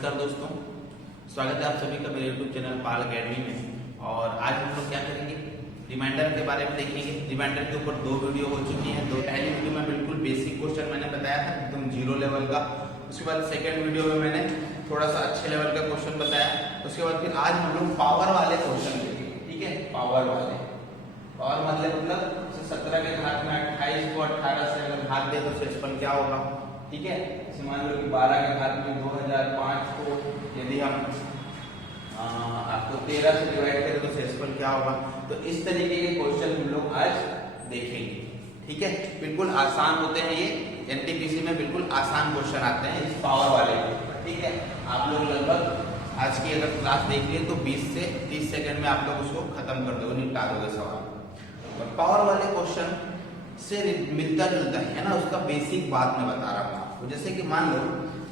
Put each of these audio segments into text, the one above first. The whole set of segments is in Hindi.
नमस्कार दोस्तों, स्वागत है आप सभी का मेरे YouTube चैनल पाल अकेडमी में। और आज हम लोग क्या करेंगे, रिमाइंडर के बारे में देखेंगे। रिमाइंडर के ऊपर दो वीडियो हो चुकी हैं। पहली वीडियो में बिल्कुल बेसिक क्वेश्चन मैंने बताया था, एकदम जीरो लेवल का। उसके बाद सेकंड वीडियो में मैंने थोड़ा सा अच्छे लेवल का क्वेश्चन बताया। उसके बाद फिर आज हम लोग पावर वाले क्वेश्चन देखेंगे। ठीक है, पावर मतलब 17 के घात में 28 को 18 से अगर भाग दे तो शेषफल क्या होगा। ठीक है, जैसे मान लो कि 12 के घात में 2005 को यदि हम आपको 13 से डिवाइड करें तो शेषफल क्या होगा। तो इस तरीके के क्वेश्चन हम लोग आज देखेंगे। ठीक है, बिल्कुल आसान होते हैं ये, एनटीपीसी में बिल्कुल आसान क्वेश्चन आते हैं इस पावर वाले। ठीक है, आप लोग लगभग आज की अगर क्लास देख लिए तो 20 से 30 सेकंड में आप लोग उसको खत्म कर दोगे, निपटा दोगे सवाल। और पावर वाले क्वेश्चन से मिलता जुलता है ना, उसका बेसिक बात मैं बता रहा हूँ आपको। जैसे कि मान लो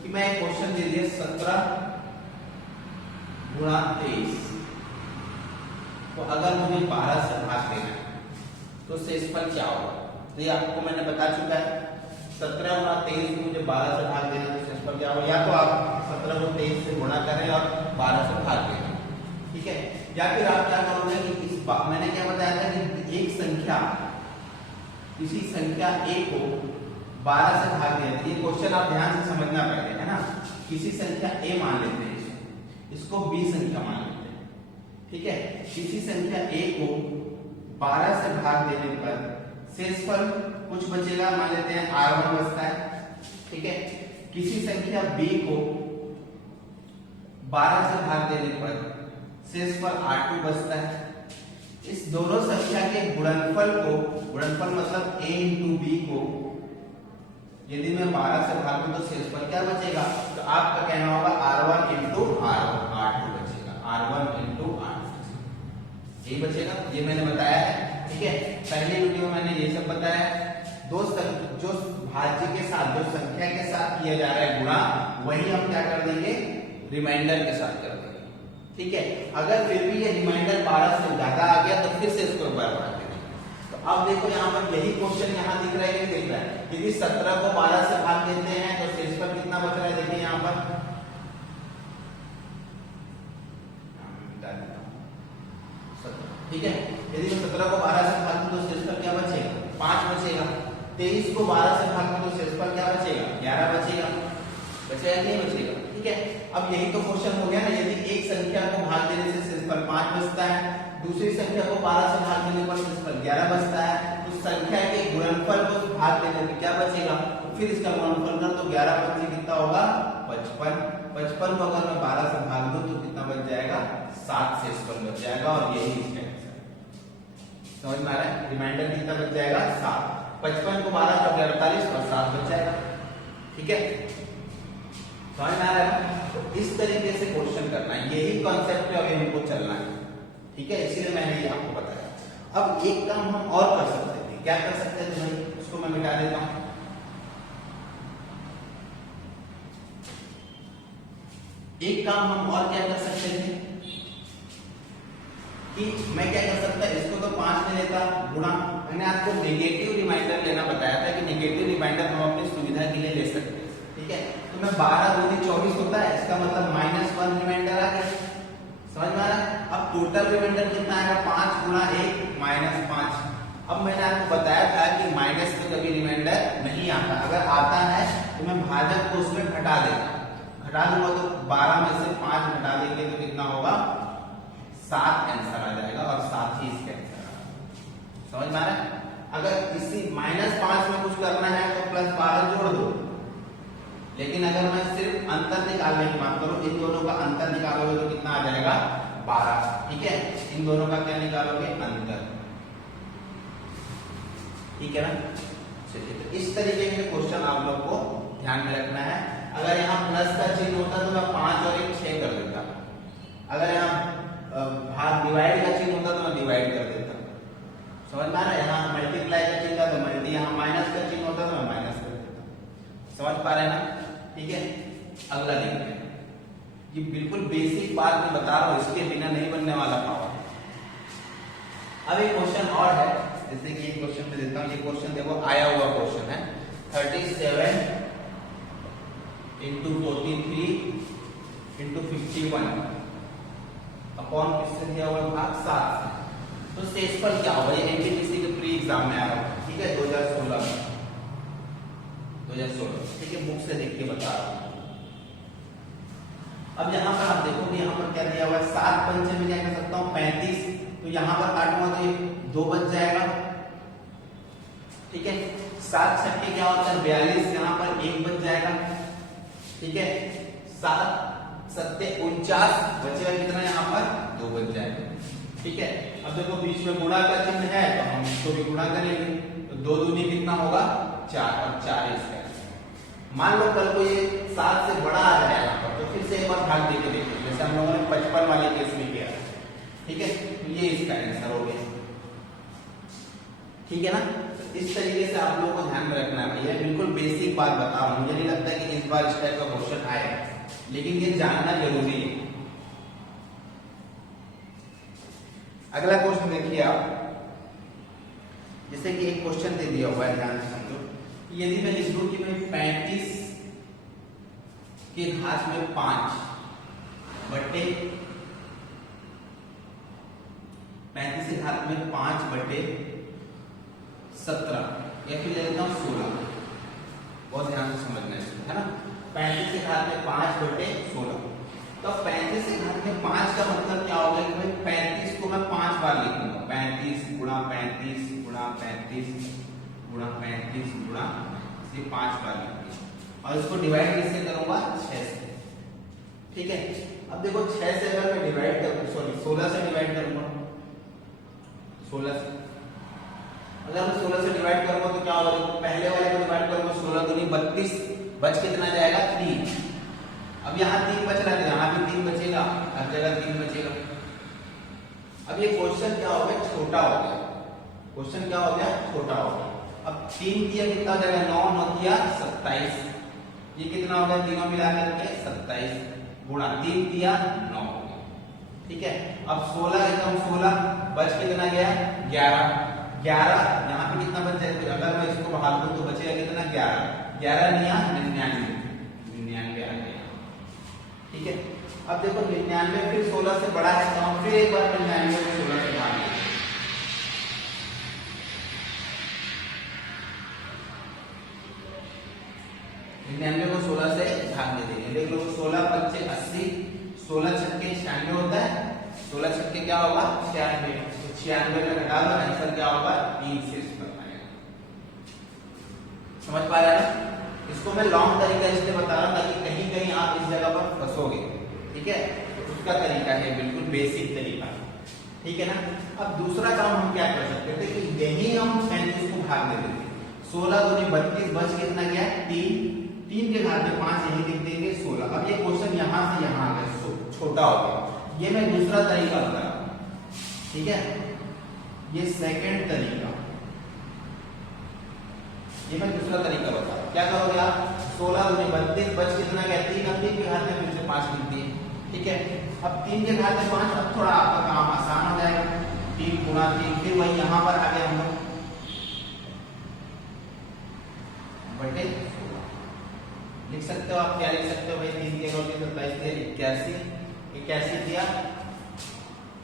कि मैं एक क्वेश्चन दे दिया 17 गुणा 23, तो अगर मुझे 12 से भाग देना है तो शेषफल क्या होगा। तो ये आपको मैंने बता चुका है, 17 गुणा 23 को मुझे 12 से भाग देना तो शेषफल क्या होगा। या तो आप 17 को 23 से गुणा करें और 12 से भाग दें। ठीक है, या फिर आप क्या करोगे कि मैंने क्या बताया था कि एक संख्या, किसी संख्या a को 12 से भाग देते हैं। ये क्वेश्चन आप ध्यान से समझना पड़ेगा, है ना। किसी संख्या a मान लेते हैं, इसको b संख्या मान लेते हैं। ठीक है, किसी संख्या a को 12 से भाग देने पर शेषफल कुछ बचेगा, मान लेते हैं r1 बचता है। ठीक है, किसी संख्या b को 12 से भाग देने पर शेषफल r2 बचता है। इस दोनों संख्या के गुणनफल को, गुणनफल मतलब a इंटू बी को यदि मैं 12 से भाग दूं तो शेषफल क्या बचेगा। तो आपका कहना होगा r1 इंटू r2 बचेगा, r1 इंटू r2 ये बचेगा। ये मैंने बताया है। ठीक है, पहले वीडियो में मैंने ये सब बताया। जो भाज्य के साथ, जो संख्या के साथ किया जा रहा है गुणा, वही हम क्या कर देंगे, रिमाइंडर के साथ कर देंगे। ठीक है, अगर फिर भी ये रिमाइंडर 12 से ज्यादा आ गया तो फिर से इसको एक बार बढ़ा देंगे। तो अब देखो यहाँ पर यही क्वेश्चन यहाँ दिख रहा है कि नहीं दिख रहा है। यदि 17 को 12 से भाग देते हैं तो शेषफल कितना बच रहा है, देखिए यहाँ पर। ठीक है, यदि मैं 17 को 12 से भाग दूं तो शेषफल क्या बचेगा, 5 बचेगा। 23 को 12 से भाग दूं तो शेषफल क्या बचेगा, 11 बचेगा। बचेगा नहीं बचेगा। ठीक है, अब यही तो क्वेश्चन हो गया ना। यदि एक संख्या को भाग देने से शेषफल 5 बचता है, दूसरी संख्या को 12 से भाग देने पर शेषफल 11 बचता है, तो संख्या के गुणनफल को भाग देने पर क्या बचेगा। तो फिर इसका गुणनफल कर तो 11 पर से कितना होगा, 55। 55 को अगर मैं 12 से भाग दूं तो कितना बच जाएगा, 7 शेषफल बच जाएगा। और यही इसका आंसर समझ में आ रहा है। रिमाइंडर कितना बच जाएगा, 7। 55 को 12 का 48 और 7 बच जाएगा। ठीक है, समझ में आ रहा है। तो इस तरीके से क्वेश्चन करना है, यही कॉन्सेप्ट पे अभी हमको चलना है। ठीक है, इसीलिए मैंने ये आपको बताया। अब एक काम हम और कर सकते थे, क्या कर सकते थे भाई, उसको मैं मिटा देता हूं। एक काम हम और क्या कर सकते थे कि मैं क्या कर सकता, इसको तो 5 ले लेता गुणा। मैंने आपको नेगेटिव रिमाइंडर लेना बताया था कि नेगेटिव रिमाइंडर हम अपनी सुविधा के लिए ले सकते हैं। ठीक है, तो मैं 12 दूनी 24 होता है, इसका मतलब -1 रिमाइंडर आ गया। समझ में आ रहा है। अब टोटल रिमाइंडर कितना आएगा, 5 गुणा 1 -5। अब मैंने आपको बताया था कि माइनस में कभी रिमाइंडर नहीं आता, अगर आता है तो मैं भाजक को उसमें घटा देता। घटा दूंगा तो 12 में से 5 घटा देंगे तो कितना होगा, 7 आंसर आ जाएगा। और 7 ही इसका आंसर आ। समझ में आ रहा है। अगर इसी -5 में कुछ करना है तो +12 जोड़ दो। लेकिन अगर मैं सिर्फ अंतर निकालने की बात करूं, इन दोनों का अंतर निकालोगे तो कितना आ जाएगा, 12। ठीक है, इन दोनों का क्या निकालोगे, अंतर। ठीक है ना। चलिए, तो इस तरीके के क्वेश्चन आप लोग को ध्यान में रखना है। अगर यहाँ प्लस का चिन्ह होता तो मैं 5 और 1 6 कर देता। अगर यहाँ भाग डिवाइड का चिन्ह होता तो मैं डिवाइड कर देता। समझ में आ रहा है। यहाँ मल्टीप्लाई का चिन्ह था तो मल्टी, यहाँ माइनस का चिन्ह होता तो मैं माइनस कर देता। समझ पा रहे हैं ना। ठीक है, अगला देखते हैं। ये बिल्कुल बेसिक बात मैं बता रहा हूं, इसके बिना नहीं बनने वाला पावर। अब एक क्वेश्चन और है, जैसे कि एक क्वेश्चन में देता हूं। ये क्वेश्चन देखो, आया हुआ क्वेश्चन है। 37 into 43 इंटू 51 अपॉन किससे दिया हुआ भाग 7। तो शेषफल क्या होगा, ये एनटीपीसी के प्री एग्जाम में आ रहा है, ठीक है, 2016 ठीक है, बुक से देख के बता रहा हूँ। अब यहाँ पर आप देखोगे, यहाँ पर क्या दिया हुआ है, 7 पंचे में क्या कर सकता हूँ 35, तो यहाँ पर काटूंगा तो ये 2 बच जाएगा, ठीक है। 7 छक्के क्या होता है 42, यहाँ पर 1 बच जाएगा, ठीक है। 7 सत्ते 49, बचेगा कितना, यहाँ पर 2 बच जाएगा, ठीक है। अब देखो बीच में गुणा का चिन्ह है तो हम इसको भी गुणा करेंगे, तो 2 दूनी कितना होगा 4 और 4 इसका। मान लो कल को ये 7 से बड़ा आ जाए यहाँ पर, तो फिर से एक बार भाग देके देखो, जैसे हम लोगों ने 55 वाले केस में किया, ठीक है। तो ये इसका आंसर हो गया, ठीक है ना। इस तरीके से आप लोगों को ध्यान में रखना है भैया, बिल्कुल बेसिक बात बता रहा हूँ, मुझे नहीं लगता कि इस बार इस टाइप का क्वेश्चन आएगा, लेकिन ये जानना जरूरी है। अगला क्वेश्चन देखिए आप, जैसे कि एक क्वेश्चन दे दिया हुआ है, ध्यान से समझो। यदि मैं लिख दूं कि मैं 35 के घात में 5 बटे 35 के घात में 5 बटे 17 या फिर ले लेता हूं 16, बहुत ध्यान से समझना है ना। 35 के घात में 5 बटे 16, तो 35 के घात में 5 का मतलब क्या होगा कि भाई 35 को मैं 5 बार लिखूंगा, 35 गुणा 35 गुणा 35 गुणा 35 गुणा से 5 बार लिखूंगा, और इसको डिवाइड किससे करूंगा 6 से, ठीक है। अब देखो 6 से अगर मैं डिवाइड करूं, सॉरी 16 से डिवाइड करूंगा, 16 से अगर मैं 16 से डिवाइड करूंगा तो क्या होगा, देखो पहले वाले को डिवाइड करूंगा 16 दूनी 32, बच कितना जाएगा 3। अब यहाँ 3 बच रहा है, यहाँ भी 3 बचेगा, हर जगह 3 बचेगा। अब ये क्वेश्चन क्या हो गया, छोटा हो गया, क्वेश्चन क्या हो गया, छोटा हो गया। अब 3 दिया कितना हो जाएगा, 9 9 दिया 27, ये कितना हो गया, तीनों मिला करके 27 गुणा 3 दिया 9 हो गया, ठीक है। अब 16 एकदम 16, बच कितना गया 11, 11 यहाँ पे कितना बच जाएगा, अगर मैं इसको बाहर दूं तो बचेगा कितना 11, 11 निया 99 आ गया, ठीक है। अब देखो 99 फिर 16 से बड़ा है, तो हम फिर एक बार 99 को 16 से भाग देंगे, 99 को 16 से भाग दे देंगे। देख लो 16 पंचे 80, 16 छक्के 96 होता है, 16 छक्के क्या होगा 96, तो 96 में घटा दो, आंसर क्या होगा 3 से समझ पा रहे हैं ना। इसको मैं लॉन्ग तरीका इसलिए बता रहा हूं ताकि कहीं कहीं आप इस जगह पर फंसोगे, ठीक है। तो उसका तरीका है बिल्कुल बेसिक तरीका, ठीक है ना। अब दूसरा काम हम क्या कर सकते थे कि यही हम 35 को भाग दे देते, 16 दूनी 32, बच कितना गया 3, 3 के घात में 5 यही लिख देंगे 16। अब ये क्वेश्चन यहाँ से यहाँ आ गया, छोटा हो गया, ये मैं दूसरा तरीका बता रहा हूं, ठीक है। ये सेकंड तरीका, ये मैं दूसरा तरीका बता रहा हूं। क्या करोगे आप, 16 दूनी 32, बच कितना गया 3, अब 3 के घात में फिर से 5 लिख दिए, ठीक है। अब 3 के घात में 5, अब थोड़ा आपका काम आसान हो जाएगा, 3 गुणा 3, फिर वही यहाँ पर आ गए हम लोग बटे 16 लिख सकते हो। आप क्या लिख सकते हो भाई, 3 के घात में 27 दिया 81, 81 दिया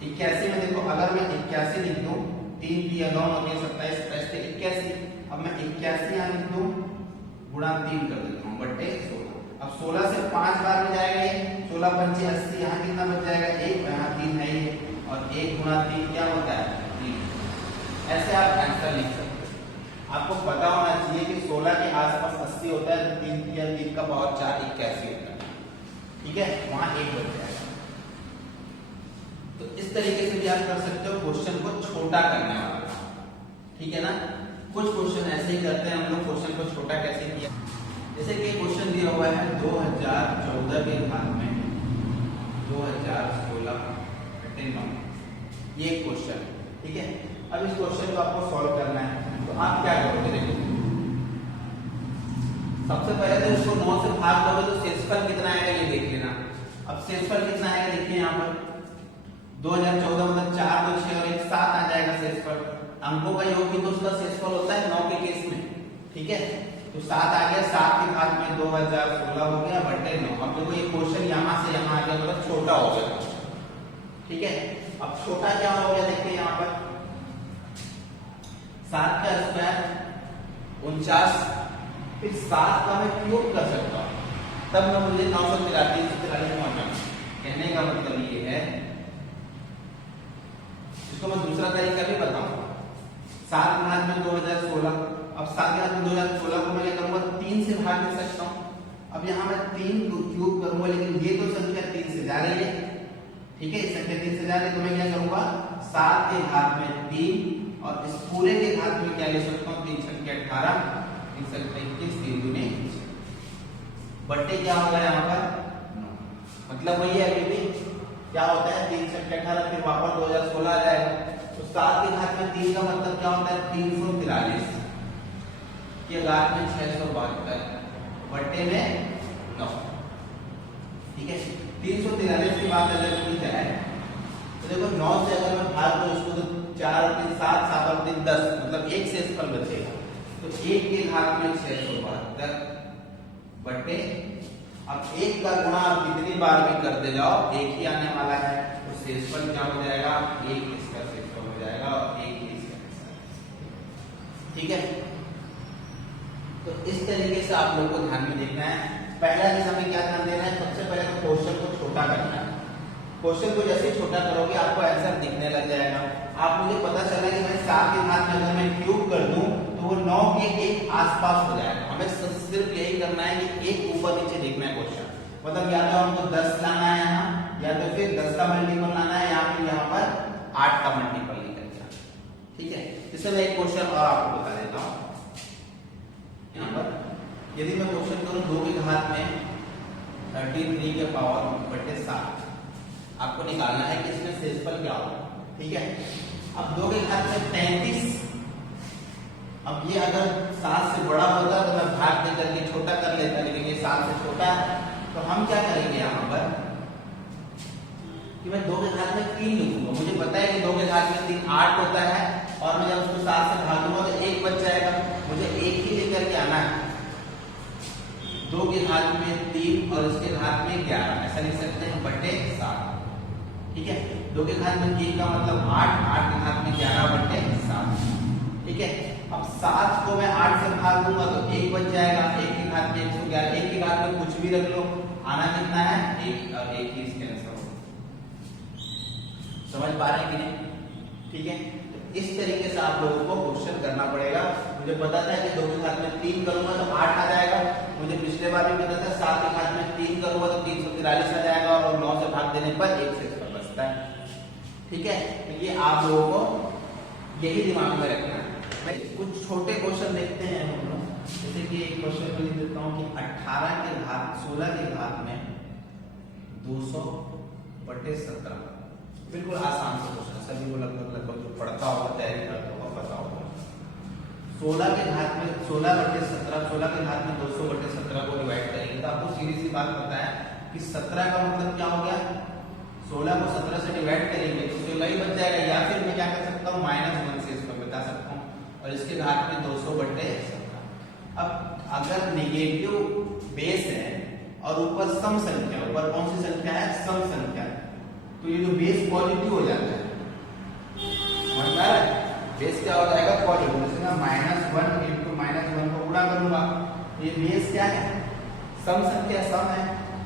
81 में देखो अगर मैं 81 लिख दूं, 3 दिया 9 9 दिया 27, 27 81, अब मैं 81 यहाँ लिख दूं गुणा 3 कर देता हूँ बटे 16। अब 16 से 5 बार में जाएगा ये, 16 पंचे 80, यहाँ कितना बच जाएगा 1, यहाँ 3 है ये, और 1 गुणा 3 क्या होता है 3। ऐसे आप आंसर लिख सकते हो। आपको पता होना चाहिए कि 16 के आसपास 80 होता है, तो 3 या 3 का पावर 4 81 होता है, ठीक है, वहां 1 बच जाएगा। तो इस तरीके से भी आप कर सकते हो, क्वेश्चन को छोटा करने वाला, ठीक है ना। कुछ क्वेश्चन ऐसे ही करते हैं हम लोग, क्वेश्चन को छोटा कैसे किया, जैसे कि क्वेश्चन दिया हुआ है 2014 के घात में 2016 बटे 9, ये क्वेश्चन, ठीक है। अब इस क्वेश्चन को आपको सॉल्व करना है, तो आप क्या करोगे, देखो सबसे पहले तो इसको 9 से भाग दोगे तो शेषफल कितना आएगा ये देख लेना। अब शेषफल कितना आएगा देखिए यहाँ पर 2014 मतलब 4 2 6 और 1 7 आ जाएगा शेषफल। अंकों का योग भी तो उसका शेषफल होता है 9 के केस में, ठीक है। तो 7 आ गया, 7 की घात में 2016 हो गया बटे 9। अब देखो ये क्वेश्चन यहाँ से यहाँ आ गया, मतलब छोटा हो गया, ठीक है। अब छोटा क्या हो गया देखिए यहाँ पर 7 का स्क्वायर 49, फिर 7 का मैं क्यूब कर सकता हूँ, तब मैं मुझे 943 से 43 पहुंचा। कहने का मतलब ये है, इसको मैं दूसरा तरीका भी बताऊंगा। 7 की घात में 2016, अब 7 की घात में 2016 को मैं क्या करूंगा 3 से भाग दे सकता हूँ। अब यहाँ मैं 3 क्यूब करूंगा, लेकिन ये तो संख्या 3 से जा रही है, ठीक है, इस संख्या 3 से जा रही है, तो मैं क्या करूंगा 7 के घात में 3 और इस पूरे के घात में क्या ले सकता हूँ 3 संख्या 18, 3 संख्या 21, 3 दूनी बट्टे क्या होगा यहाँ पर 9। मतलब वही है, अभी भी क्या होता है 3 संख्या 18, फिर वापस 2016 आ जाएगा। तो 7 के घात में 3 का मतलब क्या होता है 343 के घात में 672 बट्टे में 9, ठीक है। 343 की बात अगर की जाए तो देखो 9 से अगर मैं भाग दूं इसको तो 4 और 3 7, 7 और 3 10, मतलब एक शेषफल बचेगा। तो 1 के घात में 672 बट्टे, अब 1 का गुणा आप कितनी बार भी करते जाओ 1 ही आने वाला है, तो शेषफल क्या हो जाएगा 1 इसका शेषफल हो जाएगा और 1 इसका, ठीक है। तो इस तरीके से आप लोगों को ध्यान में देखना है। पहला चीज हमें क्या ध्यान देना है, सबसे पहले तो क्वेश्चन को छोटा करना है। क्वेश्चन को जैसे छोटा करोगे आपको आंसर दिखने लग जाएगा। आप मुझे पता चला कि मैं 7 के घात में अगर मैं क्यूब कर दूं तो वो 9 के एक आसपास हो जाएगा। हमें सिर्फ यही करना है कि एक ऊपर नीचे देखना है क्वेश्चन, मतलब या तो हमको 10 लाना है यहाँ, या तो फिर 10 का मल्टीपल लाना है, या फिर यहाँ पर 8 का मल्टीपल निकल गया, ठीक है। इससे मैं एक क्वेश्चन और आपको बता देता हूँ। यहाँ पर यदि मैं क्वेश्चन करूँ 2 के घात में 33 के पावर बटे 7, आपको निकालना है कि इसमें शेषफल क्या होगा, ठीक है। अब 2 के घात में 33, अब ये अगर 7 से बड़ा होता तो मैं भाग दे करके छोटा कर लेता, लेकिन ये 7 से छोटा है, तो हम क्या करेंगे यहाँ पर कि मैं 2 के घात में 3 लिखूंगा। मुझे पता है कि 2 के घात में 3 8 होता है, और मैं जब उसको 7 से भागूंगा तो 1 बच जाएगा, मुझे 1 ही लेकर के आना है। 2 के घात में 3 और इसके घात में 11, ऐसा लिख सकते हैं बटे 7, ठीक है। 2 के घात में 3 का मतलब 8, 8 के घात में 11 बटे 7, ठीक है। अब 7 को मैं 8 से भाग दूंगा तो 1 बच जाएगा, 1 के घात में 111, 1 के घात में कुछ भी रख लो, आना कितना है 1, और 1 ही इसके आंसर होगा। समझ पा रहे हैं कि नहीं, ठीक है। तो इस तरीके से आप लोगों को क्वेश्चन करना पड़ेगा। मुझे पता था कि 2 के घात में 3 करूंगा तो 8 आ जाएगा, मुझे पिछले बार भी पता था 7 के घात में 3 करूंगा तो 343 आ जाएगा, और 9 से भाग देने पर 1 शेषफल बचता है, ठीक है। तो ये आप लोगों को यही दिमाग में रखना है। मैं कुछ छोटे क्वेश्चन देखते हैं हम लोग, जैसे कि एक क्वेश्चन लिख देता हूँ कि 18 के घात 16 के घात में 200 बटे 17, बिल्कुल आसान सा क्वेश्चन, सभी को लगभग जो पढ़ता होगा तैयारी करता होगा पता होगा। 16 के घात में 16 बटे 17, 16 के घात में 200 बटे 17 को डिवाइड करेंगे तो आपको सीधी सी बात पता है कि 17 का मतलब क्या हो गया, 16 को 17 से डिवाइड करेंगे तो 16 ही बच जाएगा, या फिर मैं क्या कर सकता हूँ -1 से इसको बता सकता हूँ, और इसके घात में 200 बटे 17। अब अगर नेगेटिव बेस है और ऊपर सम संख्या, ऊपर कौन सी संख्या है सम संख्या, तो ये जो बेस पॉजिटिव हो जाता है, समझ में आ रहा है, बेस क्या हो जाएगा पॉजिटिव। जैसे मैं -1 इंटू -1 को गुणा करूंगा, ये बेस क्या है सम संख्या, सम है,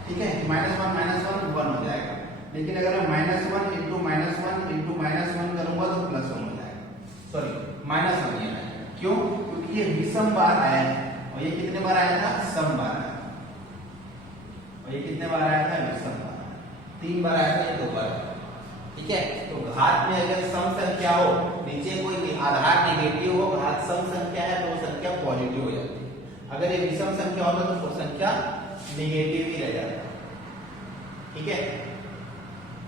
ठीक है। -1 1 हो जाएगा, लेकिन अगर मैं -1 इंटू -1 इंटू -1 करूंगा तो +1 हो जाएगा, सॉरी -1 ये है, क्यों, क्योंकि ये विषम बार आया है, और ये कितने बार आया था सम बार आया, और ये कितने बार आया था विषम बार, 3 बार आया था, ये 2 बार, ठीक है। तो घात में अगर सम संख्या हो, नीचे कोई आधार नेगेटिव हो, घात सम संख्या है तो वो संख्या पॉजिटिव हो जाती है। अगर ये विषम संख्या होता तो वो संख्या नेगेटिव ही रह जाता, ठीक है।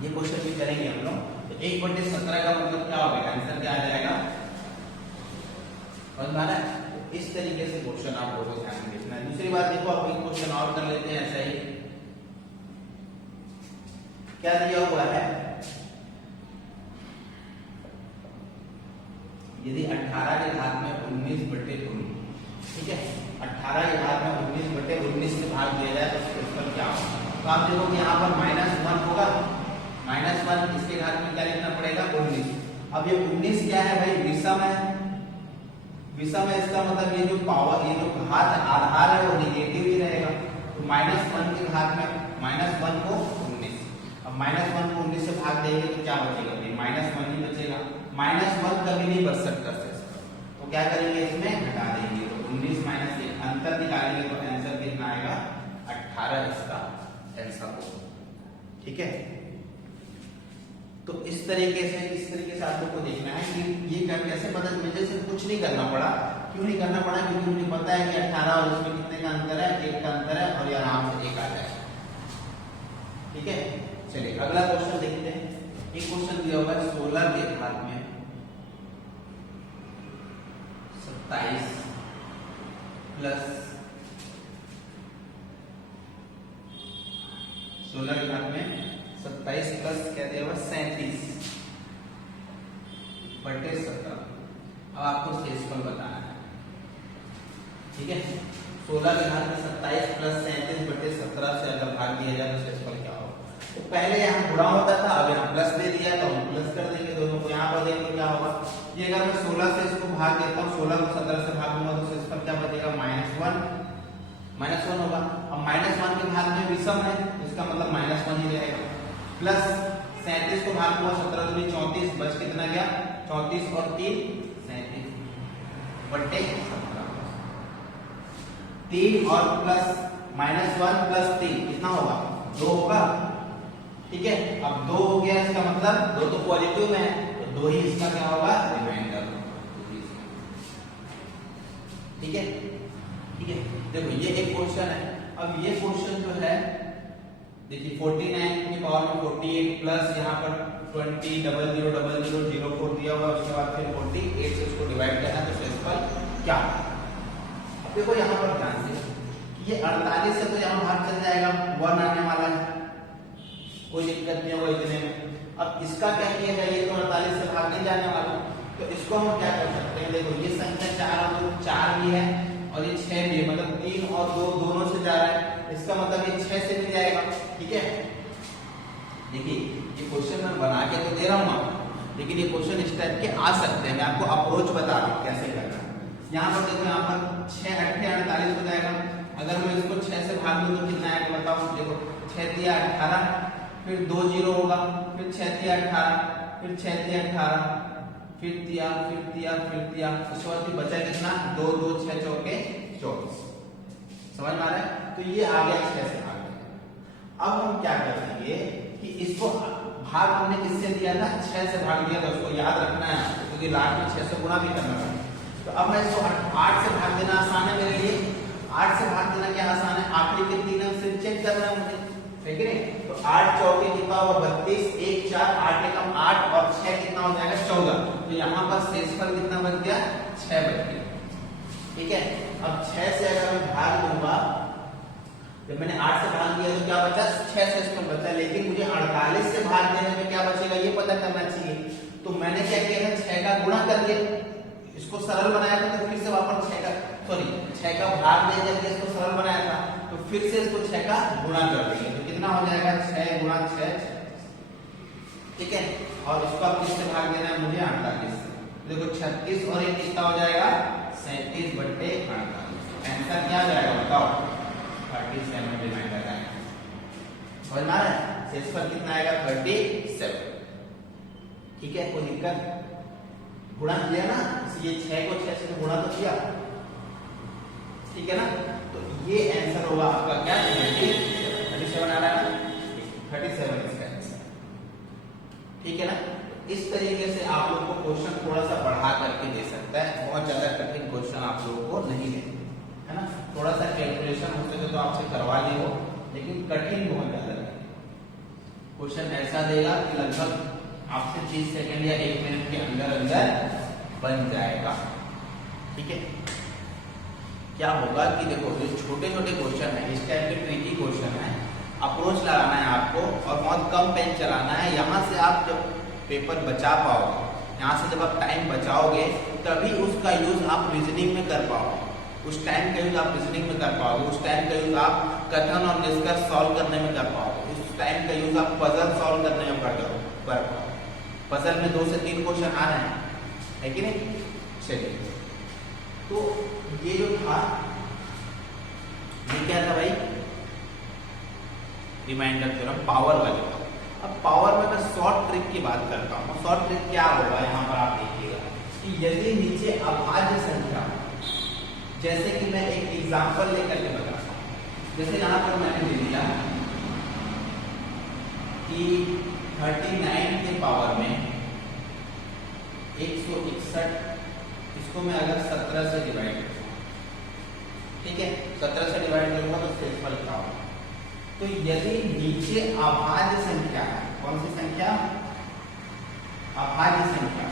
ये क्वेश्चन भी करेंगे हम लोग। तो 1/17 का मतलब क्या होगा, आंसर क्या आ जाएगा, समझ में आ रहा है। तो इस तरीके से क्वेश्चन आप लोगों को ध्यान में देखना है। दूसरी बात देखो, आप एक क्वेश्चन और कर लेते हैं ऐसा ही। क्या दिया हुआ है, यदि 18 के घात में 19 बटे 19, ठीक है, 18 18 के घात में 19/19 से भाग दिया जाए तो क्षेत्रफल क्या होगा। तो आप देखो यहाँ पर -1 होगा, -1 इसके घात में क्या लिखना पड़ेगा 19। अब ये 19 क्या है भाई, विषम है, विषम है इसका मतलब ये जो पावर, ये जो घात आधार है वो निगेटिव ही रहेगा। तो -1 के घात में -1 को 19, अब -1 को 19 से भाग देंगे तो क्या बचेगा, -1 ही बचेगा। -1 कभी नहीं बच सकता तो क्या करेंगे, इसमें घटा देंगे, तो 19 - 1 अंतर निकालेंगे तो आंसर कितना आएगा 18 इसका आंसर होगा। ठीक है, तो इस तरीके से आप लोग को देखना है कि ये कैसे पता, मुझे सिर्फ कुछ नहीं करना पड़ा। क्यों नहीं करना पड़ा, क्योंकि मुझे पता है कि 18 और इसमें कितने का अंतर है, 1 का अंतर है और ये आराम से 1 आ जाएगा। ठीक है, चलिए अगला क्वेश्चन देखते हैं। एक क्वेश्चन दिया होगा 16 के घात में 27 प्लस 16 के घात में 27 प्लस क्या दिया हुआ 37/17। अब आपको शेषफल बताना है। ठीक है, 16 के घात में 27 प्लस 37/17 से अगर भाग दिया जाए तो शेषफल क्या होगा। तो पहले यहाँ गुणा होता था, अब यहाँ प्लस दे दिया तो हम प्लस कर देंगे दोनों को। यहाँ पर देंगे तो क्या होगा, ये अगर मैं 16 से इसको भाग देता हूँ, 16 को 17 से भाग दूंगा तो शेषफल क्या बचेगा, -1 होगा। अब -1 के घात में विषम है, इसका मतलब -1 ही रहेगा। प्लस 37 को भाग हुआ 17 दूनी 34, बच कितना गया 34 और 3 37/17। 3 और प्लस -1 प्लस 3 कितना होगा 2 होगा। ठीक है, अब 2 हो गया, इसका मतलब 2 तो पॉजिटिव में है तो 2 ही इसका क्या होगा रिमाइंडर। ठीक है, ठीक है, देखो ये एक क्वेश्चन है। अब ये क्वेश्चन जो है देखिए 49 की पावर में 48 प्लस यहाँ पर 20 दिया हुआ, उसके बाद फिर 48 से उसको डिवाइड करना तो शेषफल क्या। अब देखो यहाँ पर ध्यान से कि ये 48 से तो यहाँ भाग चल जाएगा, 1 आने वाला है, कोई दिक्कत नहीं होगा इतने में। अब इसका क्या किया जाए, ये तो 48 से भाग नहीं जाने वाला, तो इसको हम क्या कर सकते हैं, देखो ये संख्या 4 और 4 भी है और ये 6 भी है, मतलब 3 और 2 दोनों से जा रहा है, इसका मतलब ये 6 से भी जाएगा। ठीक है, देखिए ये क्वेश्चन मैं बना के तो दे रहा हूँ आपको, लेकिन ये क्वेश्चन इस टाइप के आ सकते हैं, मैं आपको अप्रोच बता रहा हूँ कैसे करना। यहाँ पर देखो, यहाँ पर 6 8 48 हो जाएगा। अगर मैं इसको 6 से भाग दूं तो कितना आएगा बताओ, देखो 6 दिया 18, फिर 2 0 होगा, फिर 6 दिया 18, फिर 6 दिया 18, फिर दिया, उसके बाद फिर बचा कितना 2 2 6 चौके 24। समझ में आ रहा है, तो ये आ गया 6 से भाग। अब हम क्या करेंगे कि इसको भाग हमने किससे दिया था, 6 से भाग दिया था, उसको याद रखना है क्योंकि लास्ट में 6 से गुणा भी करना है। तो अब मैं इसको 8 से भाग देना आसान है मेरे लिए, 8 से भाग देना क्या आसान है, आखिरी के 3 अंक से चेक करना है मुझे, ठीक है। तो 8 चौके कितना होगा 32, 1 4 8 एकम 8 और 6 कितना हो जाएगा 14। तो यहाँ पर शेषफल कितना बच गया 6 बच गया। ठीक है, अब 6 से अगर मैं भाग दूंगा, जब मैंने 8 से भाग दिया तो क्या बचा 6 से इसमें बचा, लेकिन मुझे 48 से भाग देने में क्या बचेगा ये पता करना चाहिए। तो मैंने क्या किया था 6 का गुणा कर दिया, इसको सरल बनाया था, तो फिर से वापस 6 का भाग दे करके इसको सरल बनाया था, तो फिर से इसको 6 का गुणा कर देंगे, तो कितना हो जाएगा 6 गुणा 6। ठीक है, और इसको अब किससे भाग देना है मुझे 48 से। देखो 36 और 1 कितना हो जाएगा 37/48। आंसर क्या आ जाएगा बताओ 37 रिमाइंडर आएगा। समझ में आ रहा है, शेषफल कितना आएगा 37। ठीक है, कोई दिक्कत, गुणा किया ना, ये 6 को 6 से गुणा तो किया, ठीक है ना। तो ये आंसर होगा आपका क्या 37 आ रहा है ना, 37 इसका आंसर। ठीक है ना, इस तरीके से आप लोग को क्वेश्चन थोड़ा सा बढ़ा करके दे सकता है, बहुत ज्यादा कठिन क्वेश्चन आप लोगों को नहीं देते है ना। थोड़ा सा कैलकुलेशन हो सके तो आपसे करवा ली हो, लेकिन कठिन बहुत ज्यादा है। क्वेश्चन ऐसा देगा कि लगभग आपसे 30 सेकंड या 1 मिनट के अंदर अंदर बन जाएगा। ठीक है, क्या होगा कि देखो ये छोटे छोटे क्वेश्चन है, इस टाइप के ट्रिकी क्वेश्चन है, अप्रोच लगाना है आपको और बहुत कम पेन चलाना है। यहाँ से आप जब पेपर बचा पाओगे, यहाँ से जब आप टाइम बचाओगे तभी उसका यूज आप रीजनिंग में कर पाओगे। उस टाइम का यूज आप रीजनिंग में कर पाओगे, उस टाइम का यूज आप कथन और निष्कर्ष सॉल्व करने में कर पाओगे, उस टाइम का यूज आप पजल सॉल्व करने में कर पाओगे। पजल में 2 से 3 क्वेश्चन आ रहे हैं, है कि नहीं? चलिए, तो ये जो था ये क्या था भाई? रिमाइंडर थ्योरम, पावर वाले का। अब पावर में मैं शॉर्ट ट्रिक की बात करता हूँ। शॉर्ट ट्रिक क्या होगा यहाँ पर आप देखिएगा कि यदि नीचे अभाज्य संख्या, जैसे कि मैं एक एग्जांपल लेकर के बताता हूँ, जैसे यहाँ पर मैंने ले लिया कि 39 के पावर में 161, इसको मैं अगर 17 से डिवाइड करूँ, ठीक है, 17 से डिवाइड करूंगा तो शेषफल क्या होगा? तो यदि नीचे अभाज्य संख्या है, कौन सी संख्या? अभाज्य संख्या,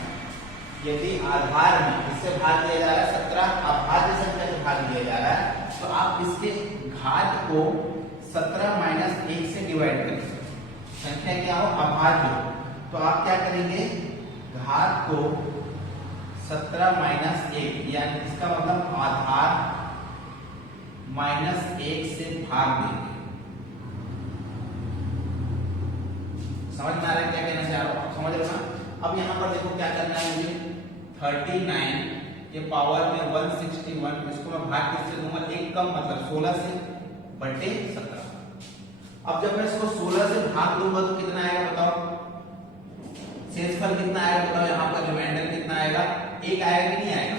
यदि आधार में इससे भाग दिया जा रहा है 17, अभाज्य संख्या से भाग दिया जा रहा है, तो आप इसके घात को 17 - 1 से डिवाइड करेंगे। संख्या क्या हो? अभाज्य हो, तो आप क्या करेंगे? घात को 17 - 1, यानी इसका मतलब आधार -1 से भाग देंगे। समझ में आ रहा है क्या कहना चाह रहा हूं? समझ रहे हो ना? अब यहाँ पर देखो क्या करना है मुझे, 39 के पावर में 161, इसको मैं भाग किससे दूंगा? 1 कम, मतलब 16 से बटे 17। अब जब मैं इसको 16 से भाग दूंगा तो कितना आएगा बताओ? शेषफल कितना आएगा बताओ? यहाँ पर रिमाइंडर कितना आएगा? 1 आएगा कि नहीं आएगा?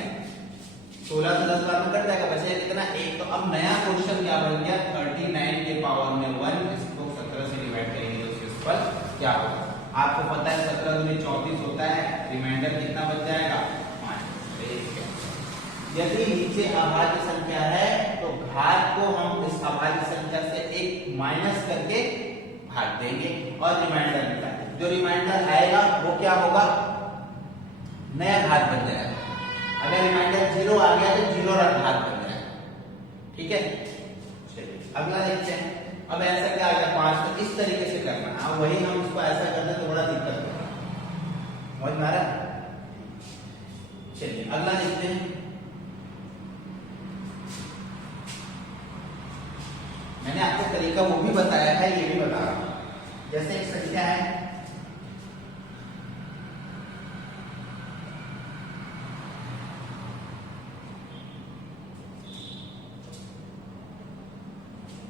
16 से 10 बार में कट जाएगा, बचेगा कितना? 1। तो अब नया क्वेश्चन क्या बन गया? 39 के पावर में 1, इसको 17 से डिवाइड करेंगे तो शेषफल क्या होगा? आपको पता है 17 दूनी 34 होता है, रिमाइंडर कितना बच जाएगा? 5। यदि नीचे अभाज्य संख्या है तो घात को हम इस अभाज्य संख्या से 1 माइनस करके भाग देंगे और रिमाइंडर निकालेंगे। जो रिमाइंडर आएगा वो क्या होगा? नया घात बन जाएगा। अगर रिमाइंडर 0 आ गया तो 0 घात बन जाएगा, ठीक है? चलिए अगला देखते हैं। अब ऐसा क्या आ गया? 5, तो इस तरीके से करना है। अब वही हम इसको ऐसा करते तो बड़ा दिक्कत होगा, समझ में आ रहा है? चलिए अगला देखते हैं। मैंने आपको तरीका वो भी बताया है, ये भी बता रहा हूं। जैसे एक संख्या है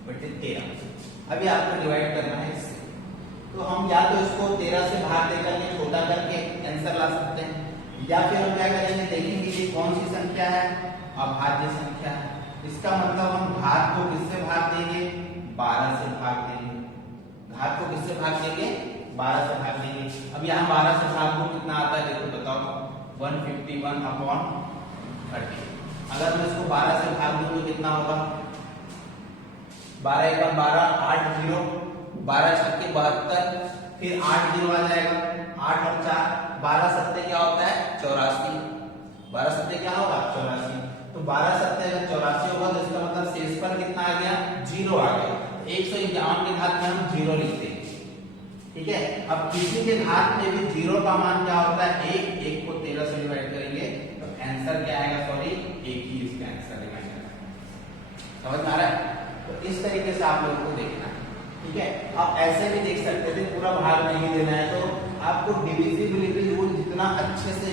बटे 13, अभी आपको डिवाइड करना है इससे, तो हम या तो इसको 13 से भाग देकर के छोटा करके आंसर ला सकते हैं, या फिर हम क्या करेंगे? देखेंगे कि कौन सी संख्या है? अभाज्य संख्या है। इसका मतलब हम घात को किससे भाग देंगे? 12 से भाग देंगे। घात को किससे भाग देंगे? 12 से भाग देंगे। अब यहाँ 12 से भाग दो कितना आता है? देखो बताओ, 151/30। अगर मैं इसको 12 से भाग दूं तो कितना होगा? 12 × 12, 8 0, 12 छक्के 72, फिर 8 0 आ जाएगा, 8 और 4, 12 सत्ते क्या होता है? 84। 12 सत्ते क्या होगा? 84। तो 12 सत्ते अगर 84 होगा तो इसका मतलब शेषफल कितना आ गया? 0 आ गया। 151 के घात में हम 0 लिखते हैं, ठीक है? अब किसी के घात में भी 0 का मान क्या होता है? 1। 1 को 13 से डिवाइड करेंगे तो आंसर क्या आएगा? सॉरी, 1 ही इसका आंसर रिमाइंडर। समझ में आ रहा है? तो इस तरीके से आप लोगों को देखना है, ठीक है? आप ऐसे भी देख सकते थे, पूरा भाग नहीं देना है तो आपको डिविजिबिलिटी रूल जितना अच्छे से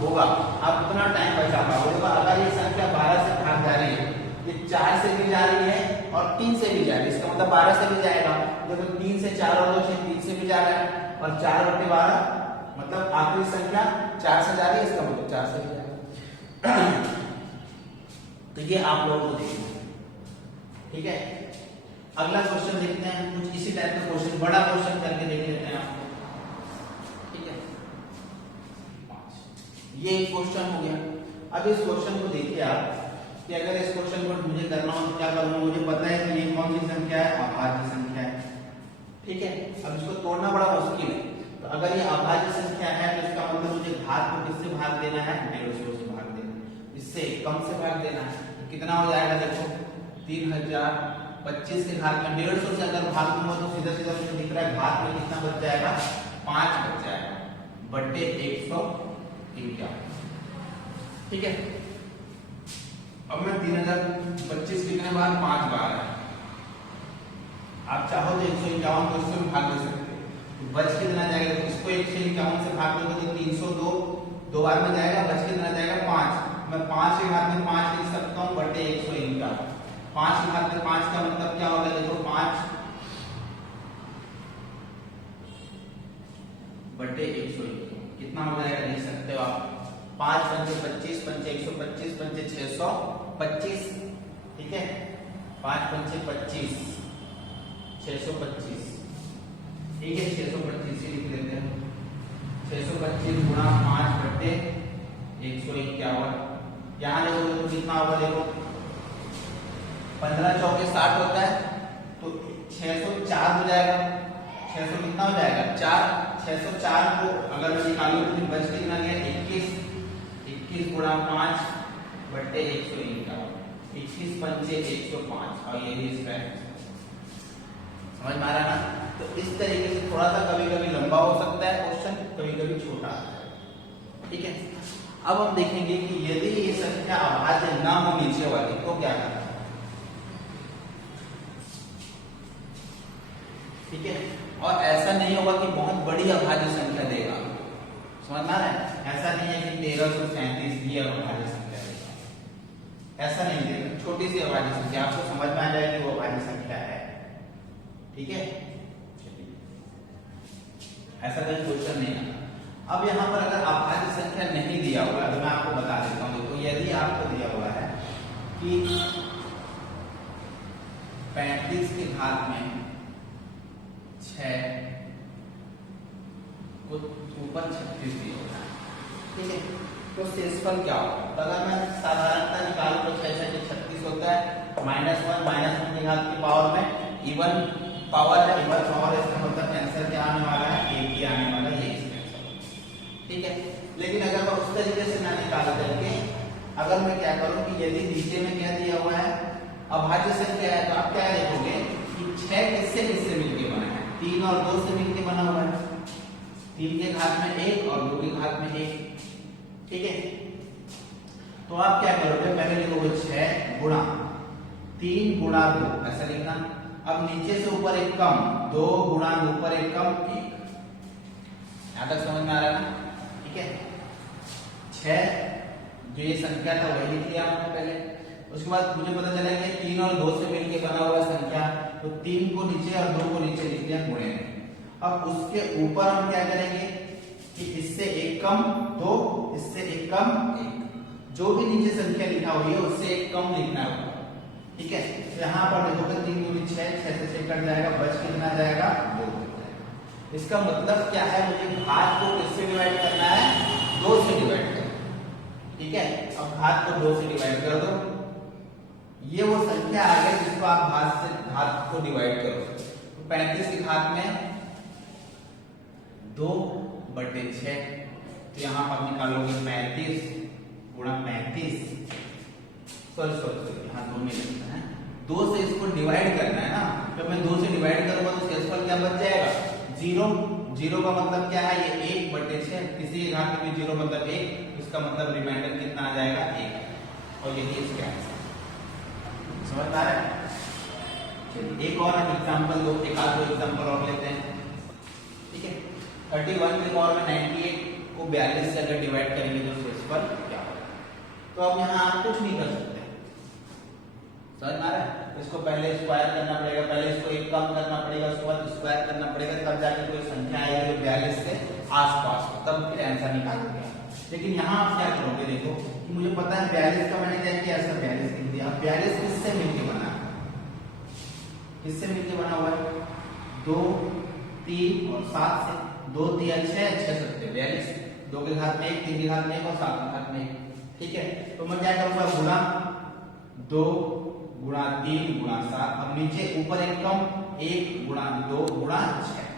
होगा आप उतना टाइम बचा पाओगे। अगर ये संख्या 12 से भाग जा रही है, ये 4 से भी जा रही है और 3 से भी जा रही है, इसका मतलब 12 से भी जाएगा। जब 3 से 4 और 2 से 3 से भी जा रहा है, और 4/12 मतलब आखिरी संख्या 4 से जा रही है, इसका मतलब 4 से भी जाएगा। तो ये आप लोगों को देखना, ठीक है? अगला क्वेश्चन देखते हैं, कुछ इसी टाइप का क्वेश्चन, बड़ा क्वेश्चन करके देख लेते हैं आपको, ठीक है? ये एक क्वेश्चन हो गया। अब इस क्वेश्चन को देखिए आप कि अगर इस क्वेश्चन को मुझे करना हो तो क्या करूंगा? मुझे पता है कि ये कौन सी संख्या है? अभाज्य संख्या है, ठीक है? अब इसको तोड़ना बड़ा मुश्किल है, तो अगर ये अभाज्य संख्या है तो इसका मतलब मुझे घात को किससे भाग देना है? 150 से भाग देना है, इससे कम से भाग देना है। तो कितना हो जाएगा? देखो 3025 के घात में 150 से अगर भाग दूंगा तो सीधा सीधा मुझे दिख रहा है घात में कितना बच जाएगा? 5 बच जाएगा बटे 151, ठीक है? अब अब मैं 3025 लिखने के बाद 5 बार है, आप चाहो तो 151 को इससे भाग दे सकते हो, बच कितना जाएगा, तो इसको 151 से भाग दोगे तो 302 दो बार में जाएगा, बच कितना जाएगा 5। मैं 5 के घात में 5 लिख सकता हूँ बटे 151। 5 के घात में 5 का मतलब क्या होगा, देखो 5 बटे 151 कितना हो जाएगा, देख सकते हो आप, 5 पंचे 25, पंचे 125, पंचे 625, ठीक है, 5 पंचे 25, 625, ठीक है, 625 ही लिख लेते हैं, 625 गुणा 5 बटे 151। यहाँ देखो तो कितना होगा, देखो 15 चौके 60 होता है, तो 604 हो जाएगा, 600 कितना हो जाएगा 4, 604 को अगर मैं निकालूं तो बच कितना गया 21, 21 गुणा 5 बटे 151, 21 पंचे 105, और ये भी इसका समझ में आ रहा है ना। तो इस तरीके से थोड़ा सा कभी कभी लंबा हो सकता है क्वेश्चन, कभी कभी छोटा, ठीक है। अब हम देखेंगे कि यदि ये संख्या अभाज्य ना हो नीचे वाली तो क्या करना है, ठीक है। और ऐसा नहीं होगा कि बहुत बड़ी अभाज्य संख्या देगा, समझ में आ रहा है, ऐसा नहीं है कि 1337 ये अभाज्य संख्या देगा, ऐसा नहीं देगा, छोटी सी अभाज्य संख्या, आपको समझ में आ जाएगी वो अभाज्य संख्या है, ठीक है। ऐसा कोई क्वेश्चन नहीं है। अब यहाँ पर अगर अभाज्य संख्या नहीं दिया हुआ है तो मैं आपको बता देता हूँ, देखो यदि आपको दिया हुआ है कि 35 के घात में 6 को ऊपर 36 दिया हुआ है, ठीक है, तो शेषफल क्या होगा, तो अगर मैं साधारणतः निकालूं तो 6 6 36 होता है, -1 के घात की पावर में इवन पावर है, इवन पावर, इसका मतलब आंसर क्या आने वाला है, 1 ही आने वाला है, ये इसका आंसर, ठीक है। लेकिन अगर मैं उस तरीके से ना निकाल करके अगर मैं क्या करूं कि यदि नीचे में क्या दिया हुआ है अभाज्य संख्या है, तो आप क्या देखोगे कि 6 किससे किससे मिलके बना है, 3 और 2 से मिलके बना हुआ है, 3 के घात में 1 और 2 के घात में 1, ठीक है। तो आप क्या करोगे, पहले लिखोगे 6 गुणा 3 गुणा 2, ऐसा लिखना। अब नीचे से ऊपर एक कम, 2 गुणा ऊपर एक कम 1, यहां तक समझ में आ रहा है ना, ठीक है। 6 जो ये संख्या था वही लिख लिया आपने पहले, उसके बाद मुझे पता चला कि 3 और 2 से मिलकर बना हुआ संख्या, तो 3 को नीचे और 2 को नीचे लिख लिया गुणे में। अब उसके ऊपर हम क्या करेंगे कि इससे एक कम 2, इससे एक कम 1, जो भी नीचे संख्या लिखा हुई है उससे एक कम लिखना होगा, ठीक है। यहाँ पर देखोगे 3 दूनी 6, 6 से 6 कट जाएगा, बच कितना जाएगा 2। इसका मतलब क्या है, मुझे घात को किससे डिवाइड करना है, 2 से डिवाइड करना, ठीक है। अब घात को 2 से डिवाइड कर दो, ये वो संख्या आ गई जिसको आप घात को डिवाइड करो। तो 35 की घात में 2 बटे 6, तो यहाँ पर निकालोगे 35 गुणा 35, सॉरी यहाँ 2 में लिखना है, 2 से इसको डिवाइड करना है ना, जब मैं 2 से डिवाइड करूंगा तो शेषफल क्या बच जाएगा 0, 0 का मतलब क्या है, ये 1 बटे 6, किसी के घात में 0 मतलब 1, इसका मतलब रिमाइंडर कितना आ जाएगा 1, और यही इसका आंसर, समझ में आ रहा है। चलिए एक और एग्जांपल दो, एक आध दो एग्जांपल और लेते हैं, ठीक है। 31 की पावर में 98 को 42 से अगर डिवाइड करेंगे तो शेषफल क्या होगा, तो अब यहाँ आप कुछ नहीं कर सकते, समझ में आ रहा है। इसको पहले स्क्वायर करना पड़ेगा, पहले इसको एक कम करना पड़ेगा, उसके बाद स्क्वायर करना पड़ेगा, तब जाके कोई संख्या आएगी जो 42 से आसपास, तब फिर आंसर निकालेंगे। लेकिन यहाँ आप क्या करोगे, देखो कि मुझे पता है 42 का मैंने क्या किया, ऐसा 42 लिख दिया। 42 किससे मिलके बना है, किससे मिलके बना हुआ है, 2 3 और 7 से, 2 3 6 6 7 42, 2 के घात में 1, 3 के घात में 1 और 7 के घात में 1, ठीक है। तो मैं क्या करूंगा, गुणा 2 गुणा 3 गुणा 7, अब नीचे ऊपर एक कम 1 गुणा 2 गुणा 6,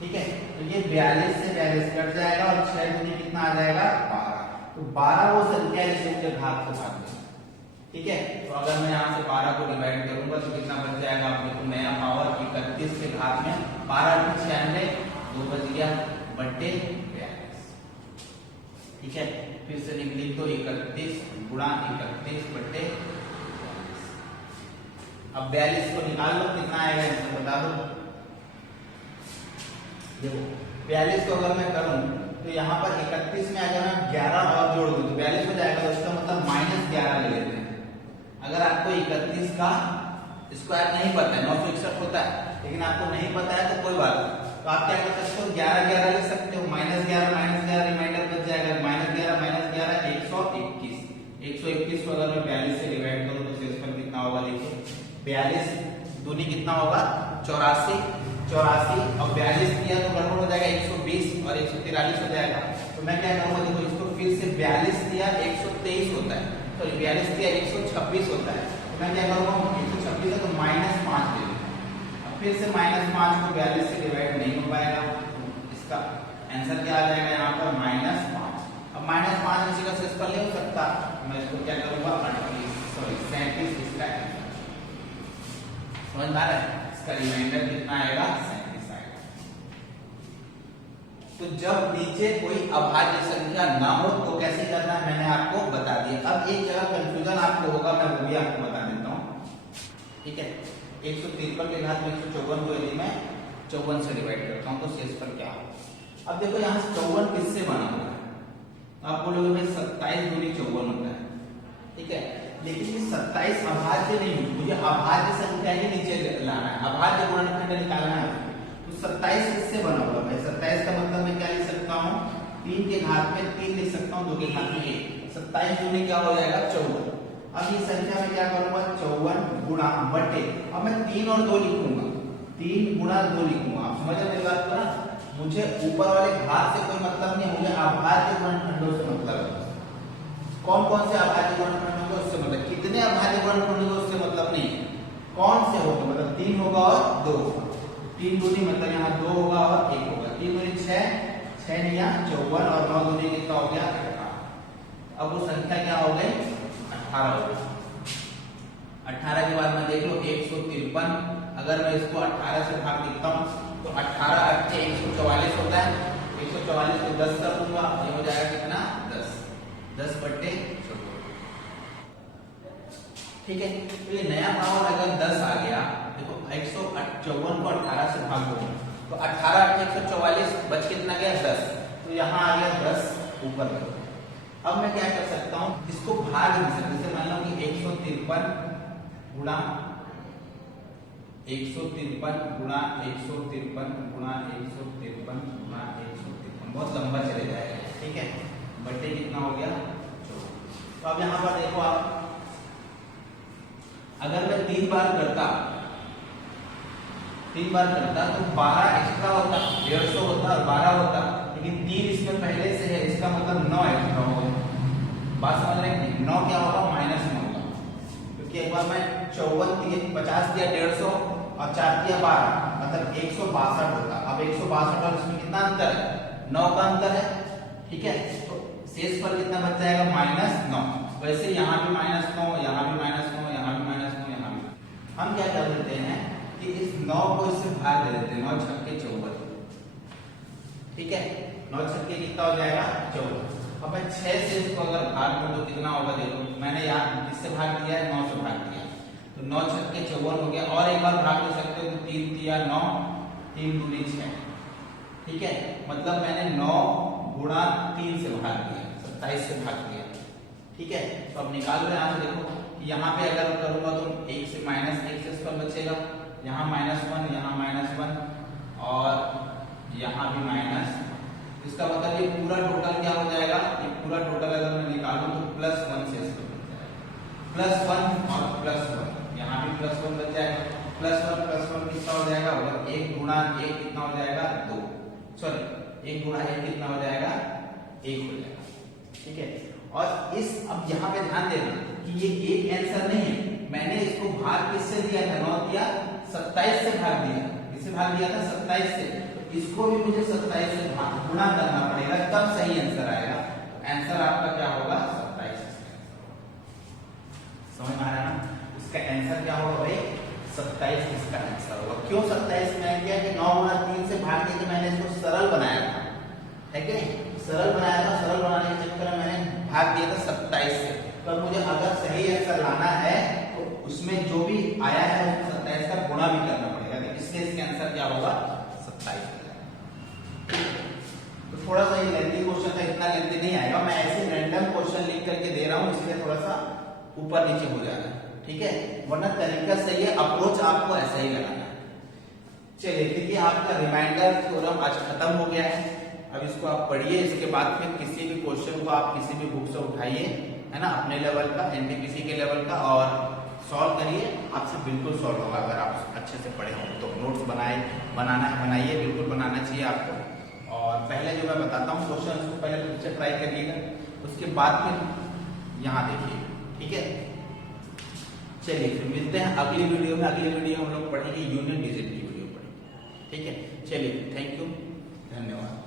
ठीक है। तो ये 42 से 42 कट जाएगा और 6 दूनी कितना आ जाएगा 12, तो 12 वो संख्या है जिसे मुझे घात को भाग देना, ठीक है। तो अगर मैं यहाँ से 12 को डिवाइड करूंगा तो कितना बच जाएगा, आप देखो नया पावर 31 के घात में 12 96, 2 बच गया बटे 42, ठीक है। फिर से लिख दो 31 गुणा 31 बटे। अब 42 को निकाल लो, कितना आएगा आंसर बता दो। देखो 42 को अगर मैं करूं तो यहाँ पर 31 में अगर मैं 11 और जोड़ दूं तो 42 हो जाएगा, तो इसका मतलब -11 ले लेते हैं। अगर आपको 31 का स्क्वायर नहीं पता है, 961 होता है, लेकिन आपको नहीं पता है तो कोई बात नहीं, तो आप क्या कर सकते हो, 11 11 ले सकते हो, -11 रिमाइंडर बच जाएगा, -11 121। 121 को अगर मैं 42 से डिवाइड करूं तो शेषफल कितना होगा, देखिए 42 दूनी कितना होगा 84, और 42 किया तो गड़बड़ हो जाएगा, 120 और 143 हो जाएगा। तो मैं क्या करूंगा, देखो इसको फिर से 42 दिया 123 होता है, तो 42 दिया 126 होता है, तो मैं क्या करूंगा 126 है तो -5 दे दूंगा। अब फिर से -5 को 42 से डिवाइड नहीं हो पाएगा, इसका आंसर क्या आ जाएगा यहाँ पर -5। अब -5 किसी का शेषफल नहीं हो सकता, मैं इसको क्या करूंगा 37 इसका आंसर। समझ में आ रहा है, इसका रिमाइंडर कितना आएगा 37 आएगा। तो जब नीचे कोई अभाज्य संख्या ना हो तो कैसे करना है मैंने आपको बता दिया। अब एक जगह कंफ्यूजन आपको होगा, मैं वो भी आपको बता देता हूँ, ठीक है। 153 के घात में 154 को यदि मैं 54 से डिवाइड करता हूँ तो शेषफल क्या होगा। अब देखो यहाँ 54 किससे बना हुआ है, आप बोलोगे भाई 27 दूनी 54 होता है, ठीक है, लेकिन ये 27 अभाज्य नहीं, मुझे अभाज्य संख्या ही नीचे लाना है, अभाज्य गुणनखंड निकालना है। तो 27 किससे बना हुआ है, 27 का मतलब मैं क्या लिख सकता हूँ, 3 के घात में 3 लिख सकता हूँ, 2 के घात में 1, 27 दूनी क्या हो जाएगा 54। अब ये संख्या में क्या करूंगा 54 गुणा बटे, अब मैं 3 और 2 लिखूंगा, 3 गुणा 2 लिखूंगा। आप समझ रहे मेरी बात को ना, मुझे ऊपर वाले घात से कोई मतलब नहीं, मुझे अभाज्य गुणनखंडों से मतलब है। कौन कौन से अभाज्य गुणनखंड होंगे उससे मतलब, कितने अभाज्य गुणनखंड होंगे उससे मतलब नहीं, कौन से होंगे मतलब 3 होगा और 2 होगा, 3 दूनी मतलब यहाँ 2 होगा और 1 होगा, 3 दूनी 6, 6 नहीं यहाँ 54 और 9 दूनी कितना हो गया 18। अब वो संख्या क्या हो गई 18 हो गई। 18 के बाद में देख लो 153, अगर मैं इसको 18 से भाग देता हूँ तो 18 8 144 होता है, 144 को 10 कर दूंगा, ये हो जाएगा कितना 10 बटे 14, ठीक है। तो ये नया पावर अगर 10 आ गया, देखो 154 को 18 से भाग दो तो 18 8 144 बच कितना गया 10, तो यहाँ आ गया 10 ऊपर रखो। अब मैं क्या कर सकता हूँ, इसको भाग नहीं सकता, जैसे मान लो कि 153 गुणा 153 गुणा 153 गुणा 153 गुणा 153, बहुत लंबा चले जाएगा, ठीक है, बटे कितना हो गया 14। तो अब यहाँ पर देखो आप, अगर मैं 3 बार करता तो 12 एक्स्ट्रा होता, 150 होता और 12 होता, लेकिन 3 इसमें पहले से है, इसका मतलब 9 एक्स्ट्रा होगा। बात समझ रहे हैं, 9 क्या होगा -9 होगा, क्योंकि एक बार मैं 54 दिए 50 दिया 150 और 4 दिया 12, मतलब 162 होता। अब 162 और इसमें कितना अंतर है, 9 का अंतर है, ठीक है। तो शेषफल कितना बच जाएगा -9। वैसे यहाँ भी -9, यहाँ भी -9, यहाँ भी -9, यहाँ भी। हम क्या कर देते हैं कि इस 9 को इससे भाग दे देते हैं, 9 छक्के 54, ठीक है, 9 छक्के कितना हो जाएगा 54। अब मैं 6 से इसको अगर भाग दूं तो कितना होगा, देखो मैंने यहाँ किससे भाग दिया है 9 से भाग दिया, तो 9 छक्के 54 हो गया, और एक बार भाग दे सकते हो तो 3 तिया 9, 3 दूनी 6, ठीक है, मतलब मैंने 9 गुणा 3 से भाग दिया, 27 से भाग दिया, ठीक है। तो अब निकाल लो यहाँ से, देखो यहाँ पे अगर करूंगा तो 1 से -1 से इसका बचेगा, यहाँ -1, यहाँ -1 और यहाँ भी माइनस, इसका मतलब ये पूरा टोटल क्या हो जाएगा, ये पूरा टोटल अगर मैं निकालूं तो +1 से इसका बच जाएगा, +1 और +1, यहाँ भी +1 बच जाएगा, +1 कितना हो जाएगा, 1 गुणा 1 कितना हो जाएगा 2, सॉरी 1 गुणा 1 कितना हो जाएगा 1 हो जाएगा, ठीक है। और इस अब यहाँ पे ध्यान देना कि ये एक आंसर नहीं है, मैंने इसको भाग किससे दिया था, 9 दिया 27 से भाग दिया, किससे भाग दिया था 27 से, तो इसको भी मुझे 27 से भाग गुणा करना पड़ेगा तब सही आंसर आएगा। आंसर आपका क्या होगा 27, समझ में आ रहा है ना, इसका आंसर क्या होगा भाई 27 इसका आंसर होगा। क्यों 27 में किया कि 9 गुणा 3 से भाग के मैंने इसको सरल बनाया था, है कि नहीं, सरल बनाया था, सरल बनाने के चक्कर में मैंने आया है उसको 27 का गुणा भी करना पड़ेगा, तो इसलिए इसका आंसर क्या होगा 27 हो जाएगा। तो थोड़ा सा ये लेंथी क्वेश्चन था, इतना लेंथी नहीं आएगा, मैं ऐसे रैंडम क्वेश्चन लिख करके दे रहा हूँ इसलिए थोड़ा सा ऊपर नीचे हो जा रहा है, ठीक है, वरना तरीका सही है, अप्रोच आपको ऐसा ही लगाना है। चलिए देखिए आपका रिमाइंडर थ्योरम आज खत्म हो गया है, अब इसको आप पढ़िए, इसके बाद फिर किसी भी क्वेश्चन को आप किसी भी बुक से उठाइए, है ना, अपने लेवल का, एनटीपीसी के लेवल का, और सॉल्व करिए, आपसे बिल्कुल सॉल्व होगा अगर आप अच्छे से पढ़े हों तो। नोट्स बनाइए, बिल्कुल बनाना चाहिए आपको। और पहले जो मैं बताता हूँ क्वेश्चन उसको पहले पीछे ट्राई करिएगा, उसके बाद फिर यहाँ देखिए, ठीक है। चलिए फिर मिलते हैं अगली वीडियो में। अगली वीडियो हम लोग पढ़ेंगे यूनियन डिजिट की वीडियो पढ़ेंगे, ठीक है। चलिए थैंक यू, धन्यवाद।